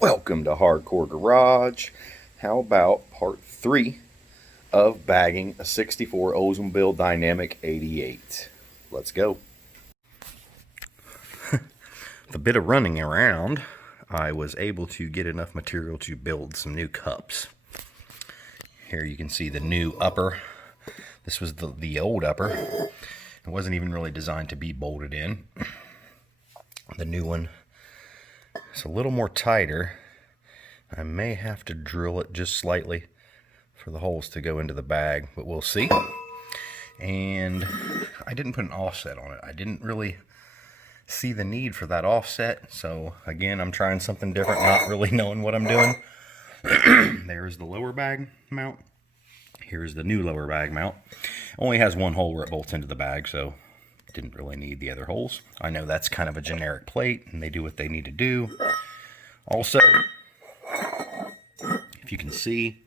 Welcome to Hardcore Garage. How about part 3 of bagging a 64 Oldsmobile Dynamic 88? Let's go. With a bit of running around, I was able to get enough material to build some new cups. Here you can see the new upper. This was the old upper. It wasn't even really designed to be bolted in. The new one is a little more tighter. I may have to drill it just slightly for the holes to go into the bag, but we'll see. And I didn't put an offset on it. I didn't really see the need for that offset. So again, I'm trying something different, not really knowing what I'm doing. There's the lower bag mount. Here's the new lower bag mount. Only has one hole where it bolts into the bag, so didn't really need the other holes. I know that's kind of a generic plate, and they do what they need to do. Also, if you can see,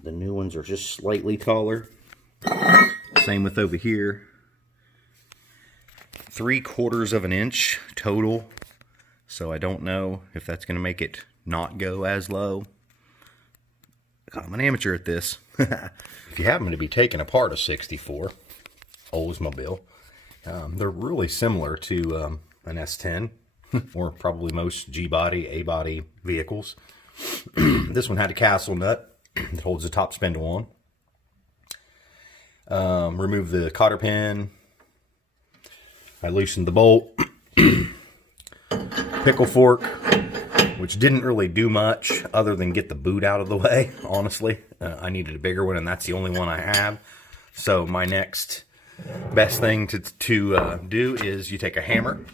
the new ones are just slightly taller. Same with over here. 3/4 of an inch total. So I don't know if that's going to make it not go as low. I'm an amateur at this. If you happen to be taking apart a 64 Oldsmobile, they're really similar to an S10 or probably most G-body, A-body vehicles. This one had a castle nut that holds the top spindle on. Remove the cotter pin. I loosened the bolt. Pickle fork, which didn't really do much other than get the boot out of the way, honestly. I needed a bigger one, and that's the only one I have. So my next best thing to do is you take a hammer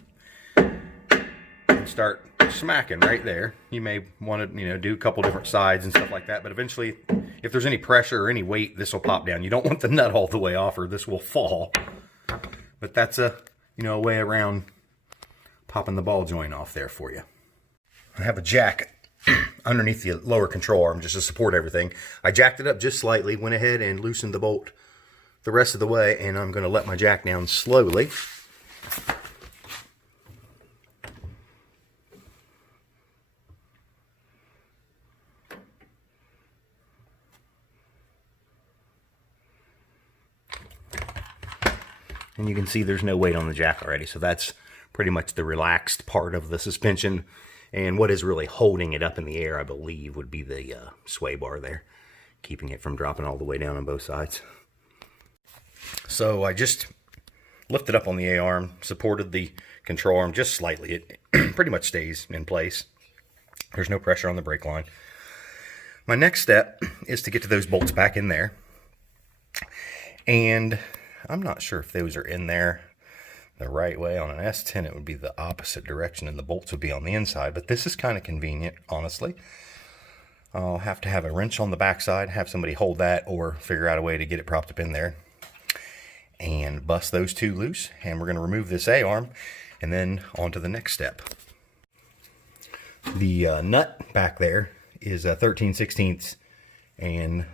and start smacking right there. You may want to, do a couple different sides and stuff like that, but eventually, if there's any pressure or any weight, this will pop down. You don't want the nut all the way off, or this will fall. But that's a way around popping the ball joint off there for you. I have a jack underneath the lower control arm just to support everything. I jacked it up just slightly, went ahead and loosened the bolt the rest of the way, and I'm going to let my jack down slowly. And you can see there's no weight on the jack already, so that's pretty much the relaxed part of the suspension. And what is really holding it up in the air, I believe, would be the sway bar there, keeping it from dropping all the way down on both sides. So I just lifted up on the A-arm, supported the control arm just slightly. It pretty much stays in place. There's no pressure on the brake line. My next step is to get to those bolts back in there. And I'm not sure if those are in there the right way. On an S10, it would be the opposite direction, and the bolts would be on the inside. But this is kind of convenient, honestly. I'll have to have a wrench on the backside, have somebody hold that, or figure out a way to get it propped up in there. And bust those two loose, and we're going to remove this A-arm, and then on to the next step. The nut back there is 13/16, and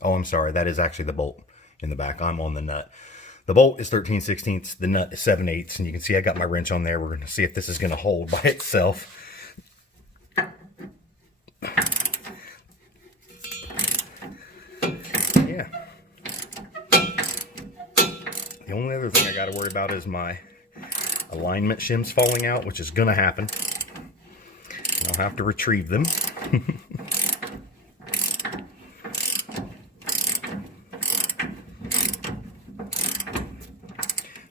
oh, I'm sorry, that is actually the bolt in the back. I'm on the nut. The bolt is 13/16, the nut is 7/8, and you can see I got my wrench on there. We're going to see if this is going to hold by itself. Yeah. The only other thing I got to worry about is my alignment shims falling out, which is going to happen. I'll have to retrieve them. I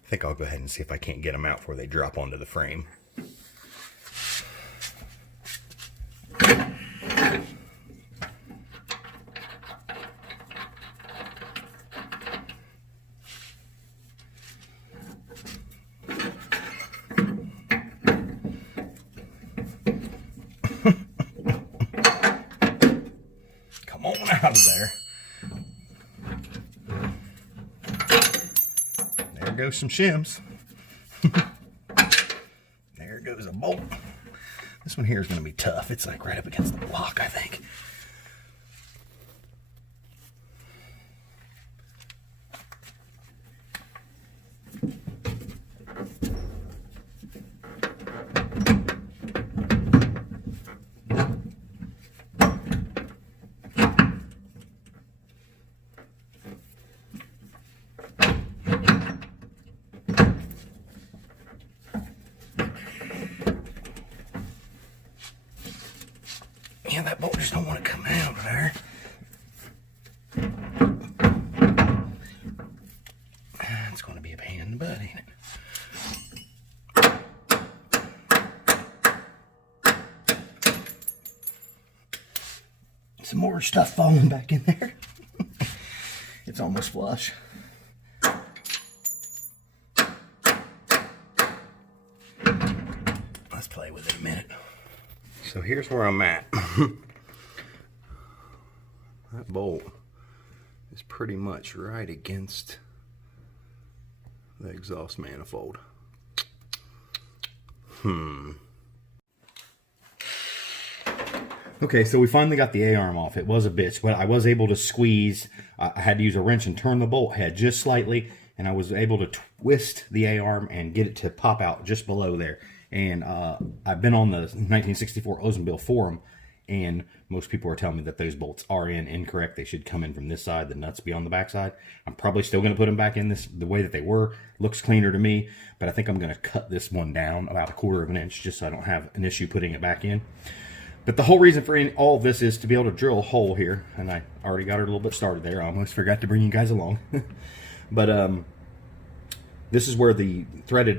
think I'll go ahead and see if I can't get them out before they drop onto the frame. Come on out of there. There goes some shims. There goes a bolt. This one here is going to be tough. It's like right up against the block, I think. butt, ain't it? Some more stuff falling back in there. It's almost flush. Let's play with it a minute. So here's where I'm at. That bolt is pretty much right against the exhaust manifold. Okay, so we finally got the A-arm off. It was a bitch, but I was able to squeeze. I had to use a wrench and turn the bolt head just slightly, and I was able to twist the A-arm and get it to pop out just below there. And I've been on the 1964 Oldsmobile forum, and most people are telling me that those bolts are incorrect. They should come in from this side, the nuts be on the back side. I'm probably still going to put them back in the way that they were. Looks cleaner to me, but I think I'm going to cut this one down about 1/4 of an inch just so I don't have an issue putting it back in. But the whole reason for all of this is to be able to drill a hole here, and I already got it a little bit started there. I almost forgot to bring you guys along. But this is where the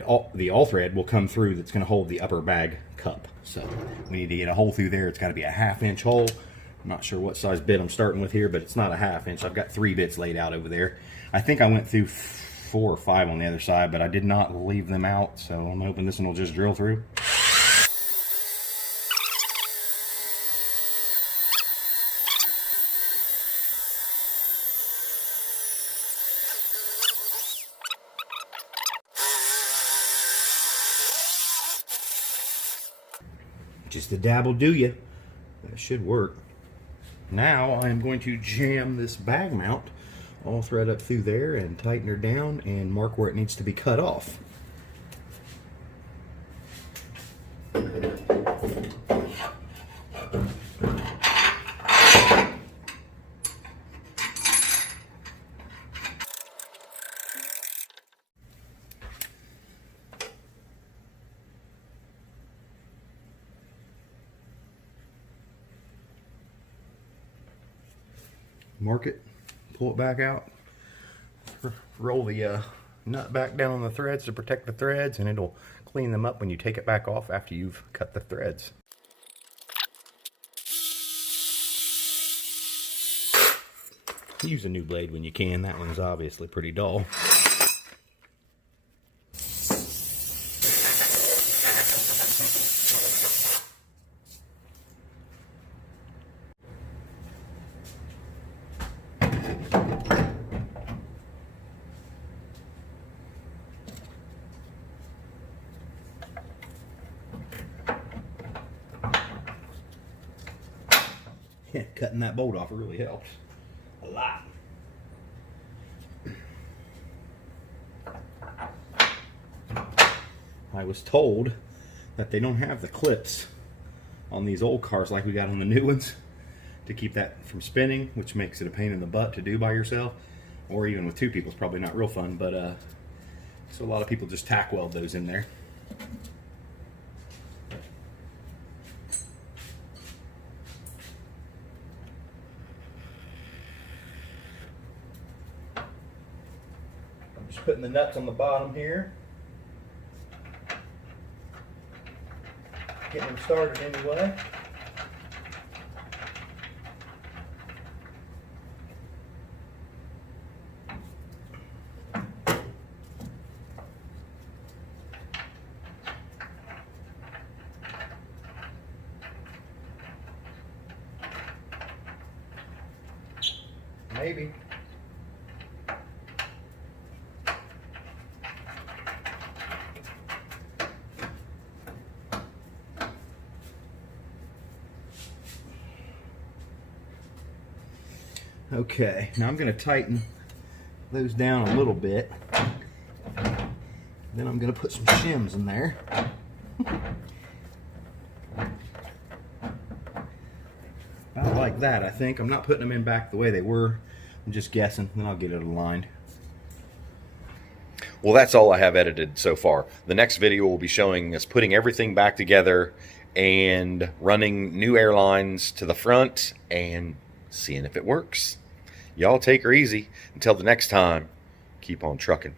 all thread will come through. That's going to hold the upper bag cup. So we need to get a hole through there. It's got to be a 1/2 inch hole. I'm not sure what size bit I'm starting with here, but it's not a 1/2 inch. I've got 3 bits laid out over there. I think I went through 4 or 5 on the other side, but I did not leave them out. So I'm hoping this one will just drill through. Just a dab will do you. That should work. Now I'm going to jam this bag mount all thread up through there and tighten her down and mark where it needs to be cut off. Mark it, pull it back out, roll the nut back down on the threads to protect the threads, and it'll clean them up when you take it back off after you've cut the threads. Use a new blade when you can. That one's obviously pretty dull. Yeah, cutting that bolt off really helps a lot. I was told that they don't have the clips on these old cars like we got on the new ones to keep that from spinning, which makes it a pain in the butt to do by yourself, or even with 2 people. It's probably not real fun, but so a lot of people just tack weld those in there. Just putting the nuts on the bottom here. Getting them started anyway. Maybe. Okay, now I'm going to tighten those down a little bit. Then I'm going to put some shims in there. About like that, I think. I'm not putting them in back the way they were. I'm just guessing, then I'll get it aligned. Well, that's all I have edited so far. The next video will be showing us putting everything back together and running new airlines to the front and seeing if it works. Y'all take her easy. Until the next time, keep on trucking.